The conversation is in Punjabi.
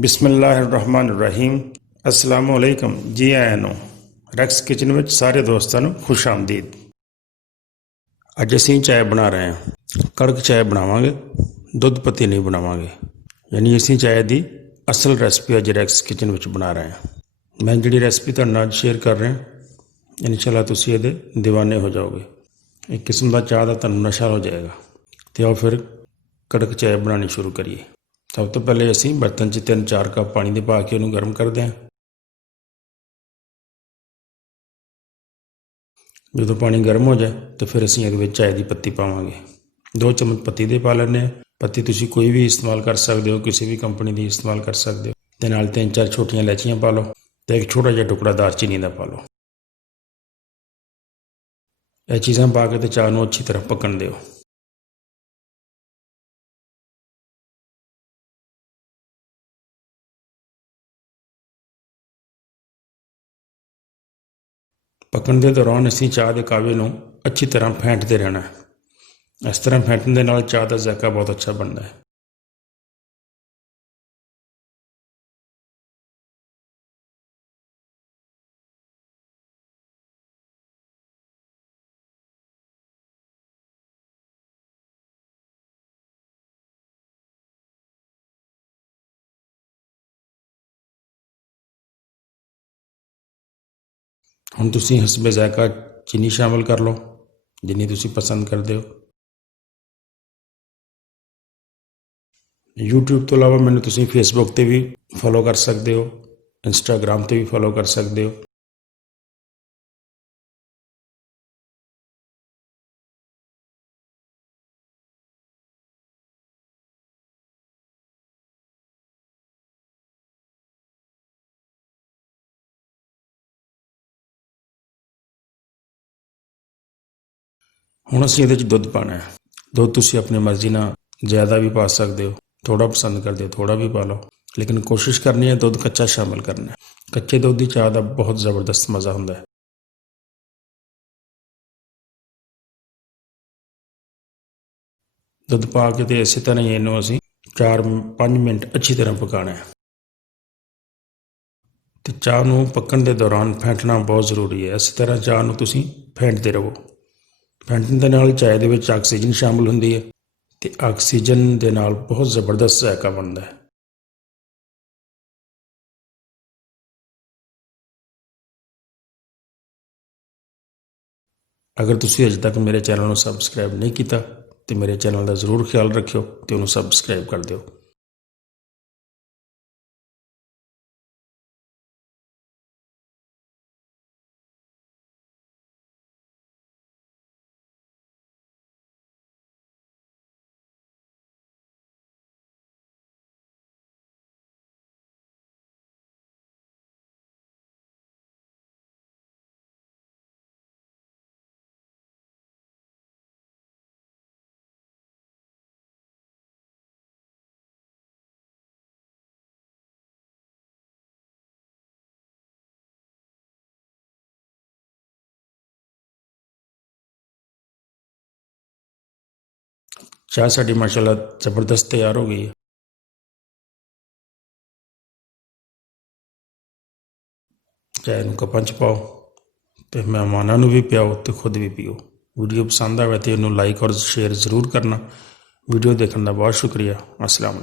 ਬਿਸਮਿਲ੍ਲਾਹਿਰਰਹਿਮਾਨਿਰਰਹੀਮ। अस्सलामु अलैकुम जी आया ਨੂੰ ਰੈਕਸ ਕਿਚਨ ਵਿੱਚ ਸਾਰੇ ਦੋਸਤਾਂ ਨੂੰ ਖੁਸ਼ ਆਮਦੀਦ। ਅੱਜ ਅਸੀਂ ਚਾय ਬਣਾ ਰਹੇ ਹਾਂ। ਕੜਕ ਚਾय ਬਣਾਵਾਂਗੇ, ਦੁੱਧ ਪੱਤੀ ਨਹੀਂ ਬਣਾਵਾਂਗੇ। ਯਾਨੀ ਅਸੀਂ ਚਾय ਦੀ ਅਸਲ ਰੈਸਪੀ ਅੱਜ ਰੈਕਸ ਕਿਚਨ ਵਿੱਚ ਬਣਾ ਰਹੇ ਹਾਂ। ਮੈਂ ਜਿਹੜੀ ਰੈਸਪੀ ਤੁਹਾਡੇ ਨਾਲ ਸ਼ੇਅਰ ਕਰ ਰਿਹਾ, ਇਨਸ਼ਾਅੱਲਾ ਤੁਸੀਂ ਇਹਦੇ دیਵਾਨੇ ਹੋ ਜਾਓਗੇ। ਇੱਕ ਕਿਸਮ ਦਾ ਚਾਹ ਦਾ ਤੁਹਾਨੂੰ ਨਸ਼ਾ ਹੋ ਜਾਏਗਾ। ਤੇ ਆਓ ਫਿਰ ਕੜਕ ਚਾय ਬਣਾਉਣੀ ਸ਼ੁਰੂ ਕਰੀਏ। ਸਭ ਤੋਂ ਪਹਿਲੇ ਅਸੀਂ ਬਰਤਨ 'ਚ 3-4 ਕੱਪ ਪਾਣੀ ਦੇ ਪਾ ਕੇ ਉਹਨੂੰ ਗਰਮ ਕਰਦੇ ਹਾਂ। ਜਦੋਂ ਪਾਣੀ ਗਰਮ ਹੋ ਜਾਏ ਤਾਂ ਫਿਰ ਅਸੀਂ ਇਹਦੇ ਵਿੱਚ ਚਾय ਦੀ ਪੱਤੀ ਪਾਵਾਂਗੇ। 2 ਚਮਚ ਪੱਤੀ ਦੇ ਪਾ ਲੈਂਦੇ ਹਾਂ। ਪੱਤੀ ਤੁਸੀਂ ਕੋਈ ਵੀ ਇਸਤੇਮਾਲ ਕਰ ਸਕਦੇ ਹੋ, ਕਿਸੇ ਵੀ ਕੰਪਨੀ ਦੀ ਇਸਤੇਮਾਲ ਕਰ ਸਕਦੇ ਹੋ। ਅਤੇ ਨਾਲ 3-4 ਛੋਟੀਆਂ ਇਲਾਇਚੀਆਂ ਪਾ ਲਓ ਅਤੇ ਇੱਕ ਛੋਟਾ ਜਿਹਾ ਟੁਕੜਾ ਦਾਲਚੀਨੀ ਦਾ ਪਾ ਲਓ। ਇਹ ਚੀਜ਼ਾਂ ਪਾ ਕੇ ਅਤੇ ਚਾਹ ਨੂੰ ਅੱਛੀ ਤਰ੍ਹਾਂ ਪੱਕਣ ਦਿਓ। ਪੱਕਣ ਦੇ ਦੌਰਾਨ ਅਸੀਂ ਚਾਹ ਦੇ ਕਾਵੇ ਨੂੰ ਅੱਛੀ ਤਰ੍ਹਾਂ ਫੈਂਟਦੇ ਰਹਿਣਾ। ਇਸ ਤਰ੍ਹਾਂ ਫੈਂਟਣ ਦੇ ਨਾਲ ਚਾਹ ਦਾ ਜ਼ਾਇਕਾ ਬਹੁਤ ਅੱਛਾ ਬਣਦਾ ਹੈ। ਹੁਣ ਤੁਸੀਂ ਹਸਬੇ ਜ਼ਾਇਕਾ ਚੀਨੀ ਸ਼ਾਮਿਲ ਕਰ ਲਓ, ਜਿੰਨੀ ਤੁਸੀਂ ਪਸੰਦ ਕਰਦੇ ਹੋ। YouTube ਤੋਂ ਇਲਾਵਾ ਮੈਨੂੰ ਤੁਸੀਂ ਫੇਸਬੁੱਕ 'ਤੇ ਵੀ ਫੋਲੋ ਕਰ ਸਕਦੇ ਹੋ, ਇੰਸਟਾਗ੍ਰਾਮ 'ਤੇ ਵੀ ਫੋਲੋ ਕਰ ਸਕਦੇ ਹੋ। ਹੁਣ ਅਸੀਂ ਇਹਦੇ 'ਚ ਦੁੱਧ ਪਾਉਣਾ ਹੈ। ਦੁੱਧ ਤੁਸੀਂ ਆਪਣੀ ਮਰਜ਼ੀ ਨਾਲ ਜ਼ਿਆਦਾ ਵੀ ਪਾ ਸਕਦੇ ਹੋ, ਥੋੜ੍ਹਾ ਪਸੰਦ ਕਰਦੇ ਹੋ ਥੋੜ੍ਹਾ ਵੀ ਪਾ ਲਓ, ਲੇਕਿਨ ਕੋਸ਼ਿਸ਼ ਕਰਨੀ ਹੈ ਦੁੱਧ ਕੱਚਾ ਸ਼ਾਮਿਲ ਕਰਨਾ ਹੈ। ਕੱਚੇ ਦੁੱਧ ਦੀ ਚਾਹ ਦਾ ਬਹੁਤ ਜ਼ਬਰਦਸਤ ਮਜ਼ਾ ਹੁੰਦਾ ਹੈ। ਦੁੱਧ ਪਾ ਕੇ ਅਤੇ ਇਸੇ ਤਰ੍ਹਾਂ ਹੀ ਇਹਨੂੰ ਅਸੀਂ 4-5 ਮਿੰਟ ਅੱਛੀ ਤਰ੍ਹਾਂ ਪਕਾਉਣਾ ਹੈ। ਅਤੇ ਚਾਹ ਨੂੰ ਪੱਕਣ ਦੇ ਦੌਰਾਨ ਫੈਂਟਣਾ ਬਹੁਤ ਜ਼ਰੂਰੀ ਹੈ। ਇਸੇ ਤਰ੍ਹਾਂ ਚਾਹ ਨੂੰ ਤੁਸੀਂ ਫੈਂਟਦੇ ਰਹੋ। ਫੈਂਟਣ ਦੇ ਨਾਲ ਚਾय ਦੇ ਵਿੱਚ ਆਕਸੀਜਨ ਸ਼ਾਮਿਲ ਹੁੰਦੀ ਹੈ ਅਤੇ ਆਕਸੀਜਨ ਦੇ ਨਾਲ ਬਹੁਤ ਜ਼ਬਰਦਸਤ ਜ਼ਾਇਕਾ ਬਣਦਾ ਹੈ। ਅਗਰ ਤੁਸੀਂ ਅਜੇ ਤੱਕ ਮੇਰੇ ਚੈਨਲ ਨੂੰ ਸਬਸਕ੍ਰਾਈਬ ਨਹੀਂ ਕੀਤਾ ਤਾਂ ਮੇਰੇ ਚੈਨਲ ਦਾ ਜ਼ਰੂਰ ਖਿਆਲ ਰੱਖਿਓ ਅਤੇ ਉਹਨੂੰ ਸਬਸਕ੍ਰਾਈਬ ਕਰ ਦਿਓ। ਚਾਹ ਸਾਡੀ ਮਾਸ਼ਾਅੱਲਾ ਜ਼ਬਰਦਸਤ ਤਿਆਰ ਹੋ ਗਈ ਹੈ। ਚਾਹ ਨੂੰ ਕੱਪਾਂ 'ਚ ਪਾਓ ਅਤੇ ਮਹਿਮਾਨਾਂ ਨੂੰ ਵੀ ਪਿਆਓ ਅਤੇ ਖੁਦ ਵੀ ਪੀਓ। ਵੀਡੀਓ ਪਸੰਦ ਆਵੇ ਤਾਂ ਇਹਨੂੰ ਲਾਈਕ ਔਰ ਸ਼ੇਅਰ ਜ਼ਰੂਰ ਕਰਨਾ। ਵੀਡੀਓ ਦੇਖਣ ਦਾ ਬਹੁਤ ਸ਼ੁਕਰੀਆ। अस्सलाम वालेकुम।